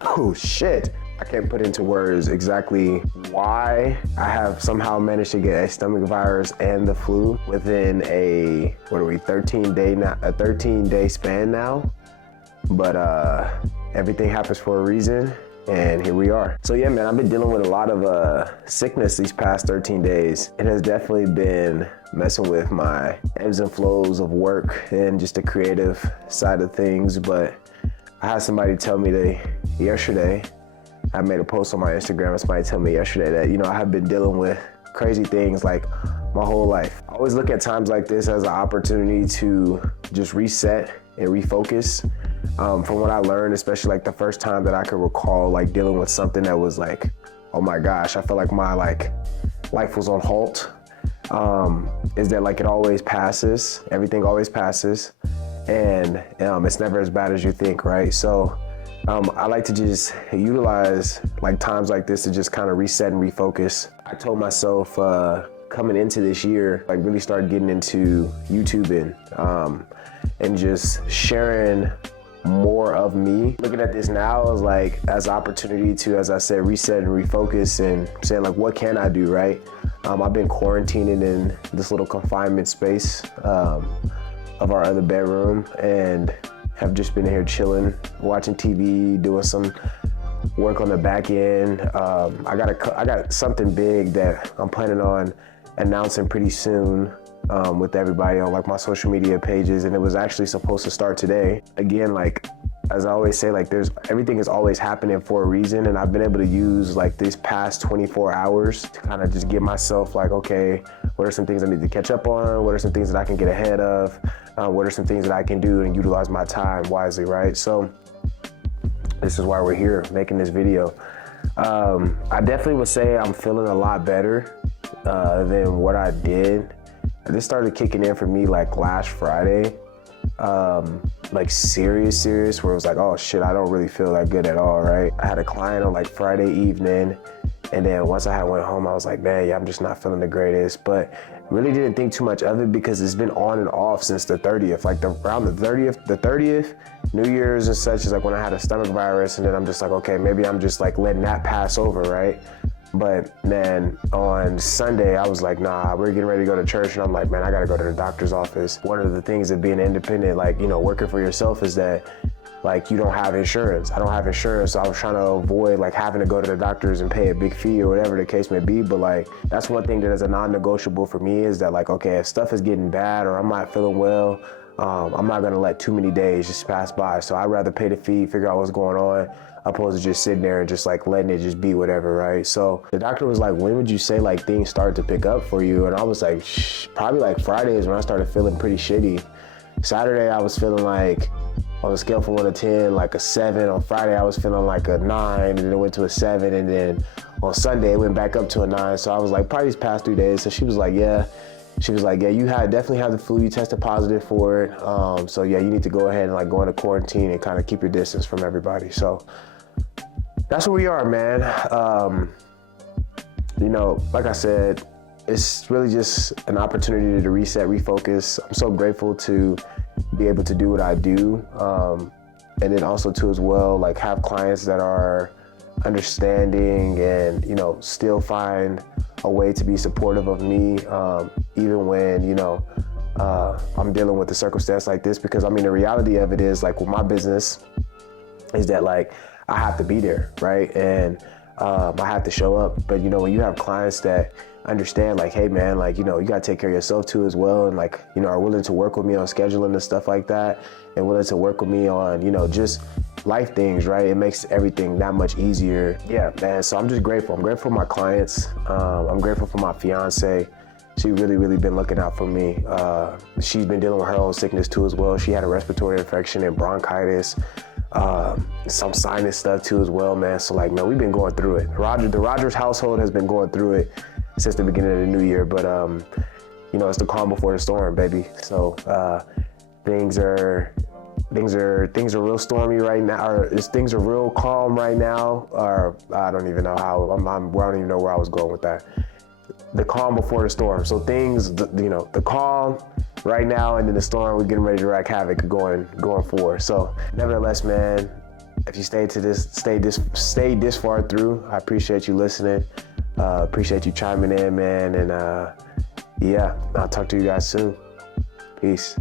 Oh shit. I can't put into words exactly why I have somehow managed to get a stomach virus and the flu within a 13-day span now. But everything happens for a reason, and here we are. So yeah, man, I've been dealing with a lot of sickness these past 13 days. It has definitely been messing with my ebbs and flows of work and just the creative side of things. But I had somebody tell me yesterday, I made a post on my Instagram, and somebody told me yesterday that, I have been dealing with crazy things like my whole life. I always look at times like this as an opportunity to just reset and refocus. From what I learned, especially like the first time that I could recall like dealing with something that was like, oh my gosh, I felt like my life was on halt, is that like it always passes, everything always passes, and it's never as bad as you think, right? So I like to just utilize like times like this to just kind of reset and refocus. I told myself coming into this year, like really start getting into YouTubing and just sharing more of me. Looking at this now is like as an opportunity to, as I said, reset and refocus and saying like, what can I do, right? I've been quarantining in this little confinement space of our other bedroom, and have just been here chilling, watching TV, doing some work on the back end. I got something big that I'm planning on announcing pretty soon with everybody on like my social media pages, and it was actually supposed to start today. Again, like as I always say, like everything is always happening for a reason, and I've been able to use like these past 24 hours to kind of just give myself like, okay, what are some things I need to catch up on? What are some things that I can get ahead of? What are some things that I can do and utilize my time wisely, right? So this is why we're here making this video. I definitely would say I'm feeling a lot better than what I did. This started kicking in for me like last Friday, like serious, where it was like, oh shit, I don't really feel that good at all, right? I had a client on like Friday evening, and then once I went home, I was like, man, yeah, I'm just not feeling the greatest, but really didn't think too much of it because it's been on and off since the 30th, like around the 30th, New Year's and such is like when I had a stomach virus, and then I'm just like, okay, maybe I'm just like letting that pass over, right? But man, on Sunday, I was like, nah, we're getting ready to go to church. And I'm like, man, I gotta go to the doctor's office. One of the things of being independent, like, working for yourself is that like you don't have insurance. I don't have insurance, so I was trying to avoid like having to go to the doctors and pay a big fee or whatever the case may be. But like, that's one thing that is a non-negotiable for me is that like, okay, if stuff is getting bad or I'm not feeling well, I'm not gonna let too many days just pass by. So I'd rather pay the fee, figure out what's going on, opposed to just sitting there and just like letting it just be whatever, right? So the doctor was like, when would you say like things start to pick up for you? And I was like, probably like Fridays when I started feeling pretty shitty. Saturday, I was feeling like, on a scale from 1 to 10, like a 7. On Friday, I was feeling like a 9, and then it went to a 7. And then on Sunday, it went back up to a 9. So I was like, probably these past 3 days. So she was like, yeah. She was like, yeah, you definitely have the flu. You tested positive for it. So yeah, you need to go ahead and like go into quarantine and kind of keep your distance from everybody. So that's where we are, man. Like I said, it's really just an opportunity to reset, refocus. I'm so grateful to be able to do what I do. And then also too as well, like have clients that are understanding and, still find a way to be supportive of me, even when, I'm dealing with a circumstance like this, because the reality of it is like with my business is that like, I have to be there, right? And I have to show up. But when you have clients that understand like, hey man, like, you gotta take care of yourself too as well. And like, are willing to work with me on scheduling and stuff like that, and willing to work with me on, just life things, right? It makes everything that much easier. Yeah, man, so I'm just grateful. I'm grateful for my clients. I'm grateful for my fiance. She really been looking out for me. She's been dealing with her own sickness too as well. She had a respiratory infection and bronchitis, some sinus stuff too as well, man. So like, man, we've been going through it. The Rogers household has been going through it since the beginning of the new year, but it's the calm before the storm, baby. So things are real stormy right now, or things are real calm right now, or I don't even know how, I don't even know where I was going with that. The calm before the storm. So things, the calm right now, and then the storm, we're getting ready to wreak havoc going forward. So nevertheless, man, If you stayed this far through, I appreciate you listening. Appreciate you chiming in, man. And yeah, I'll talk to you guys soon. Peace.